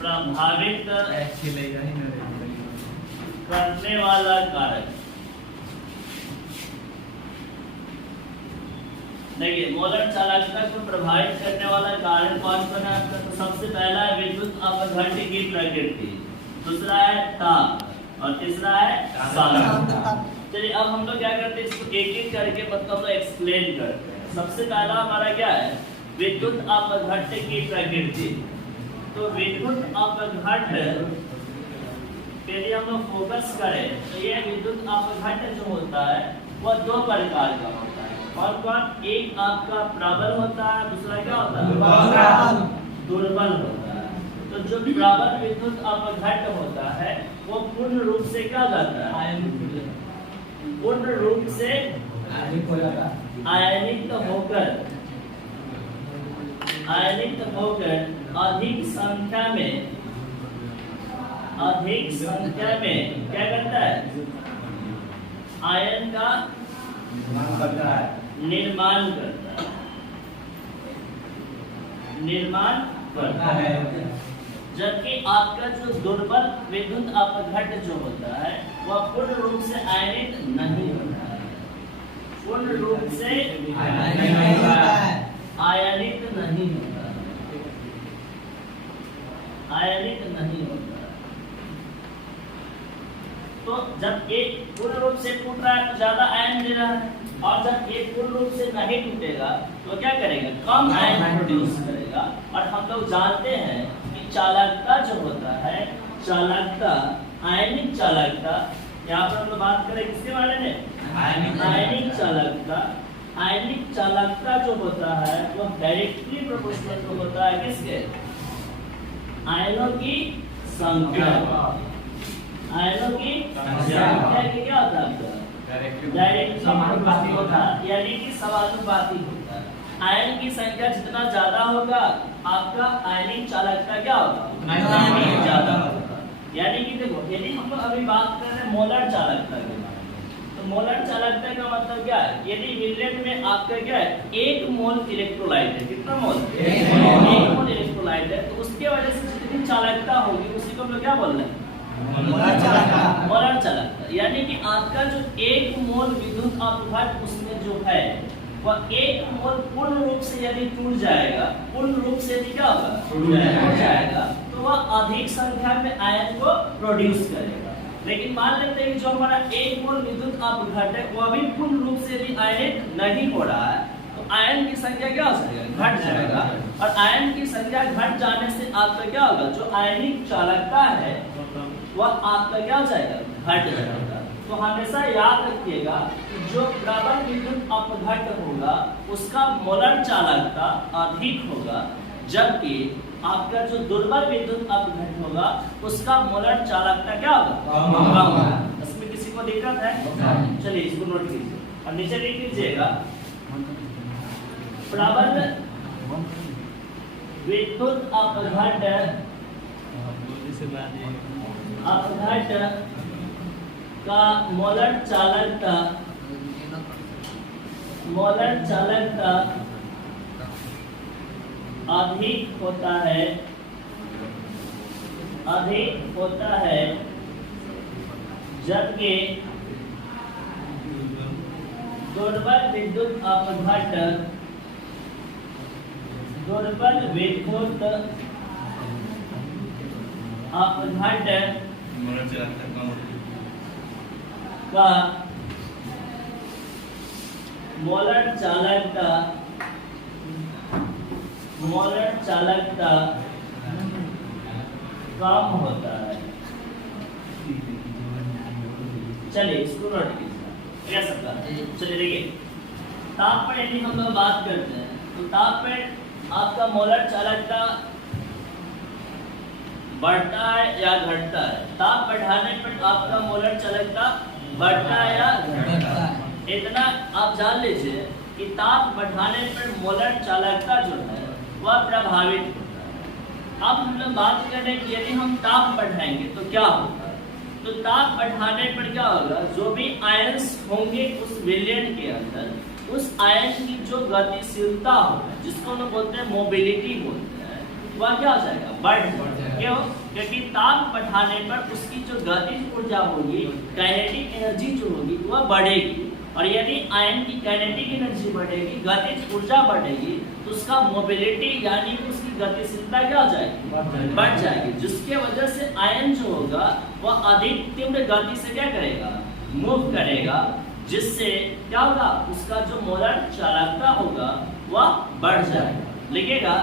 प्रभावित करने वाला कारक। देखिए मोलर चालकता को प्रभावित करने वाला कारक कौन सा है आपका? तो सबसे पहला है विद्युत अपघट्य की प्रकृति, दूसरा है ताप और तीसरा है सांद्रता। चलिए अब हम लोग क्या करते हैं, इसको एक एक करके मतलब एक्सप्लेन करते हैं। सबसे पहला हमारा क्या है? विद्युत अपघट्य की प्रकृति। तो विद्युत अपघट्य के लिए हम लोग फोकस करें तो ये विद्युत अपघट्य जो होता है वह दो प्रकार का होता है। और कौन? एक आपका प्रबल होता है, दूसरा क्या होता है? दुर्बल होता है। तो जो प्रबल विद्युत अपघट्य होता है वो पूर्ण रूप से क्या करता है? पूर्ण रूप से आयनित होकर अधिक संख्या में क्या करता है? आयन का निर्माण करता है। जबकि आपका जो दुर्बल विद्युत अपघट्य जो होता है वह पूर्ण रूप से आयनित नहीं होता है। पूर्ण रूप से आयनित नहीं होता। तो जब एक पूर्ण रूप से टूट रहा है तो ज्यादा आयन दे रहा है, और जब एक पूर्ण रूप से नहीं टूटेगा तो क्या करेगा? कम आयन प्रोड्यूस करेगा। और हम लोग जानते हैं कि चालकता जो होता है, चालकता, आयनिक चालकता, यहाँ पर हम लोग बात करें किसके बारे में? आयनिक चालकता। आयनिक चालकता जो होता है वो डायरेक्टली प्रोपोर्शनल तो होता है किसके? आयनों की संख्या। आयनों की संख्या की क्या होता है? डायरेक्ट समानुपाती होता है, यानी कि समानुपाती होता है। आयन की संख्या जितना ज्यादा होगा आपका आयनिक चालकता क्या होगा? ज्यादा होगा। यानी कि देखो यदि हम लोग अभी बात कर रहे हैं मोलर चालकता के बारे में, तो मोलर चालकता का मतलब क्या है? यदि मिलेट में आपका क्या है? 1 मोल इलेक्ट्रोलाइट है। कितना मोल? 1 मोल इलेक्ट्रोलाइट है। तो उसके वजह से जितनी चालकता होगी उसी को हम लोग क्या बोल रहे हैं? मोलर चालकता। यानी कि आपका जो 1 मोल विद्युत अपघट्य उसमें जो है वह 1 मोल पूर्ण रूप से यदि टूट जाएगा, पूर्ण रूप से यदि क्या होगा? टूट जाएगा तो वह अधिक संख्या में आयन को प्रोड्यूस करेगा। लेकिन मान लेते हैं कि जो हमारा 1 मोल विद्युत अपघट्य है वह भी पूर्ण रूप से यदि आयनित नहीं हो रहा है तो आयन की संख्या क्या हो जाएगा? घट जाएगा। और आयन की संख्या घट जाने से आपका क्या होगा? जो आयनिक चालकता है वह आपका क्या हो जाएगा? घट जाएगा। तो हमेशा याद रखिएगा कि जो प्रबल विद्युत अपघट्य होगा उसका मोलर चालकता अधिक होगा, जबकि आपका जो दुर्बल विद्युत अपघट्य होगा उसका मोलर चालकता क्या होगा? कम होगा। इसमें किसी को दिक्कत है? चलिए इसको नोट कीजिए और नीचे लिख लीजिएगा। प्रबल विद्युत अपघट्य का मोलर चालकता अधिक होता है, जबकि दुर्बल विद्युत अपघट्य का मोलर चालकता कम होता है। चलिए इसको नोट कीजिए। क्या सकता है? चलिए देखिए, ताप पर यदि हम लोग बात करते हैं तो ताप पर आपका मोलर चालकता बढ़ता है या घटता है? ताप बढ़ाने पर आपका मोलर चालकता बढ़ता है या घटता है? इतना आप जान लीजिए कि ताप बढ़ाने पर मोलर चालकता जो है वह प्रभावित होता है। अब हम लोग बात करें कि यदि हम ताप बढ़ाएंगे तो क्या होगा? तो ताप बढ़ाने पर क्या होगा? जो भी आयंस होंगे उस विलयन के अंदर, उस आयन की जो गतिशीलता होगा जिसको हम बोलते हैं मोबिलिटी बोलते हैं, वह क्या हो जाएगा? बढ़ जाएगा। क्यों? क्योंकि ताप बढ़ाने पर उसकी जो गतिज ऊर्जा होगी, काइनेटिक एनर्जी जो होगी वह बढ़ेगी, और यदि आयन की काइनेटिक एनर्जी बढ़ेगी, गतिज ऊर्जा बढ़ेगी, तो उसका मोबिलिटी यानी उसकी गतिशीलता क्या हो जाएगी? बढ़ जाएगी, जिसके वजह से आयन जो होगा वह अधिक तीव्र गति से क्या करेगा? मूव करेगा, जिससे क्या होगा? उसका जो मोलर चालकता होगा वह बढ़ जाएगा। लिखिएगा,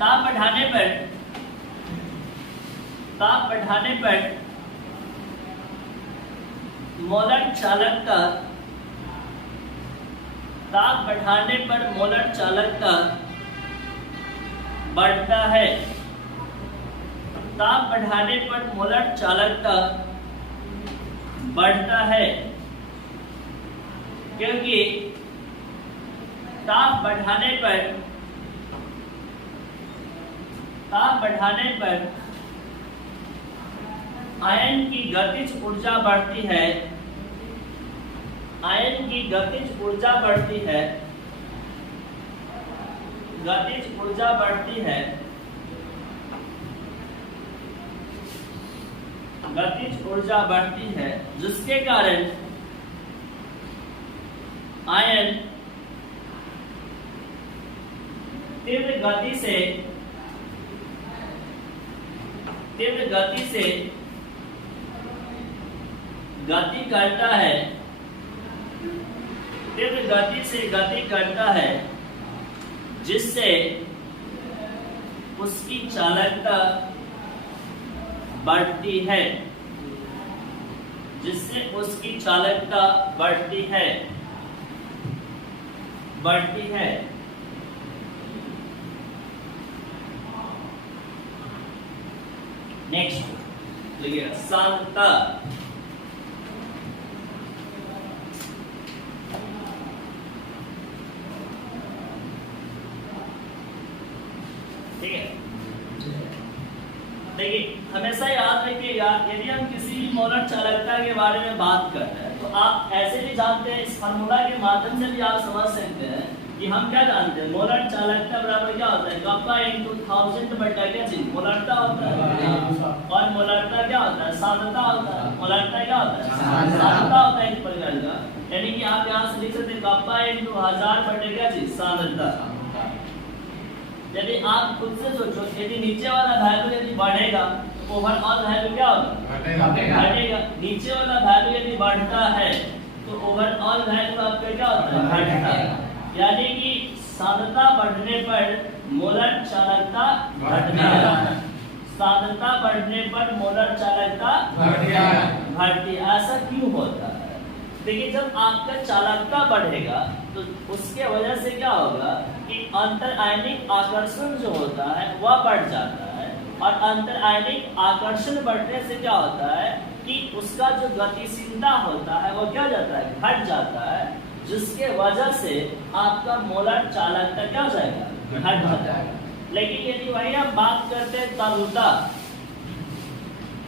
ताप बढ़ाने पर मोलर चालकता, ताप बढ़ाने पर मोलर चालकता बढ़ता है। ताप बढ़ाने पर मोलर चालकता बढ़ता है, क्योंकि ताप बढ़ाने पर आयन की गतिज ऊर्जा बढ़ती है। आयन की गतिज ऊर्जा बढ़ती है, गतिज ऊर्जा बढ़ती है, गतिज ऊर्जा बढ़ती है, जिसके कारण आयन तीव्र गति से गति करता है, तीव्र गति से गति करता है, जिससे उसकी चालकता बढ़ती है, जिससे उसकी चालकता बढ़ती है। नेक्स्ट लिखिए, सांद्रता। ठीक है, देखिए हमेशा याद रखिएगा, यदि हम किसी मोलर चालकता के बारे में बात करते हैं तो आप ऐसे भी जानते हैं, इस फार्मूला के माध्यम से भी आप समझ सकते हैं कि हम क्या जानते हैं, मोलर चालकता बराबर क्या होता है? कप्पा इनटू 1000 बटा क्या चीज? मोलरता होता है, और मोलरता क्या होता है? सांद्रता होता है। मोलरता क्या होता है? सांद्रता होता है इस प्रकार का, यानी कि आप यहाँ से लिख सकते हैं कप्पा इनटू 1000 बटा क्या चीज? सांद्रता। यदि आप खुद से सोचो, यदि नीचे वाला वैल्यू यदि बढ़ेगा तो ओवरऑल वैल्यू क्या होगा? घटेगा। नीचे वाला वैल्यू यदि बढ़ता है तो ओवरऑल वैल्यू आपका क्या होता है? घटता है। यानी कि सांद्रता बढ़ने पर मोलर चालकता घटती है, सांद्रता बढ़ने पर मोलर चालकता घटती है। ऐसा क्यों होता है? देखिए, जब आपका चालकता बढ़ेगा तो उसके वजह से क्या होगा कि अंतर आयनिक आकर्षण जो होता है वह बढ़ जाता है, और अंतर आयनिक आकर्षण बढ़ने से क्या होता है कि उसका जो गतिशीलता होता है वो क्या जाता है? घट जाता है, जिसके वजह से आपका मोलर चालकता क्या हो जाएगा? घट जाएगा। लेकिन यदि वही हम बात करते हैं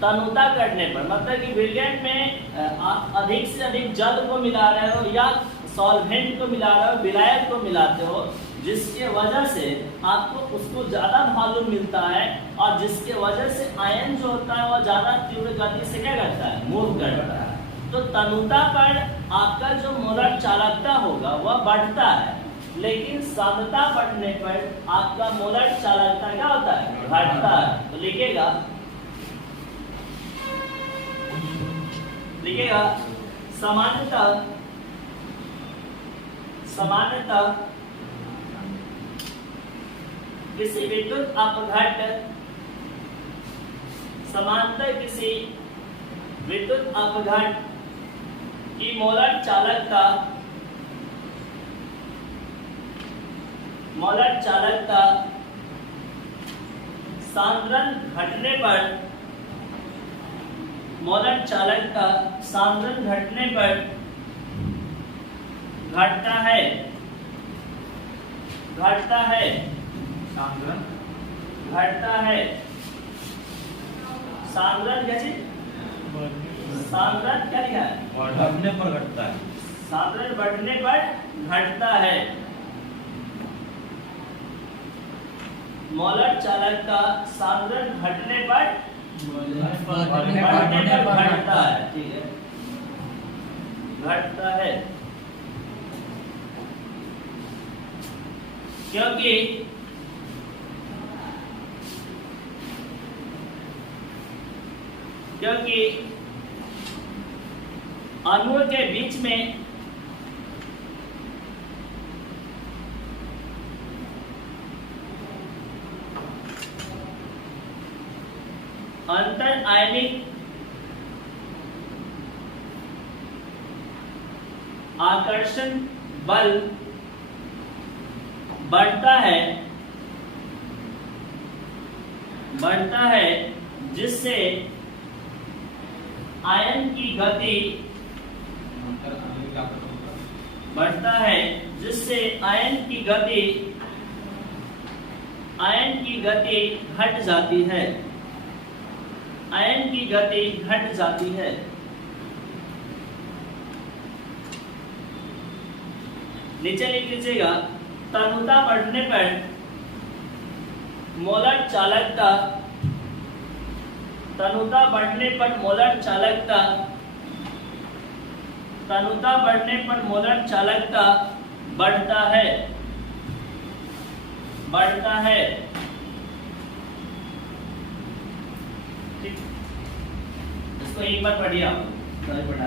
तनुता करने पर, मतलब कि विलयन में आप अधिक से अधिक जल को मिला रहे हो या सॉल्वेंट को मिला रहे हो, विलायक को मिलाते हो, जिसके वजह से आपको उसको ज्यादा वॉल्यूम मिलता है, और जिसके वजह से आयन जो होता है वह ज्यादा तीव्र गति से क्या करता है? मूव करता है। तो तनुता पर आपका जो मोलर चालकता होगा वह बढ़ता है, लेकिन सांद्रता बढ़ने पर आपका मोलर चालकता क्या होता है? घटता है। तो लिखिएगा सामान्यतः किसी विद्युत अपघट की मोलर चालकता सांद्रण घटने पर घटता है। सांद्रण क्या चीज? सांद्रण क्या लिखा है? बढ़ने पर घटता है। सांद्रण बढ़ने पर घटता है। मोलर चालकता सांद्रण घटने पर घटता है, ठीक है, घटता है, क्योंकि अणुओं के बीच में अंतर आयनिक आकर्षण बल बढ़ता है जिससे आयन की गति बढ़ता है, जिससे आयन की गति घट जाती है, आयन की गति घट जाती है। नीचे लिख लीजिएगा, तनुता बढ़ने पर मोलर चालकता, तनुता बढ़ने पर मोलर चालकता, तनुता बढ़ने पर मोलर चालकता बढ़ता है, बढ़ता है। ठीक, इसको एक बार पढ़िए आप, पढ़ा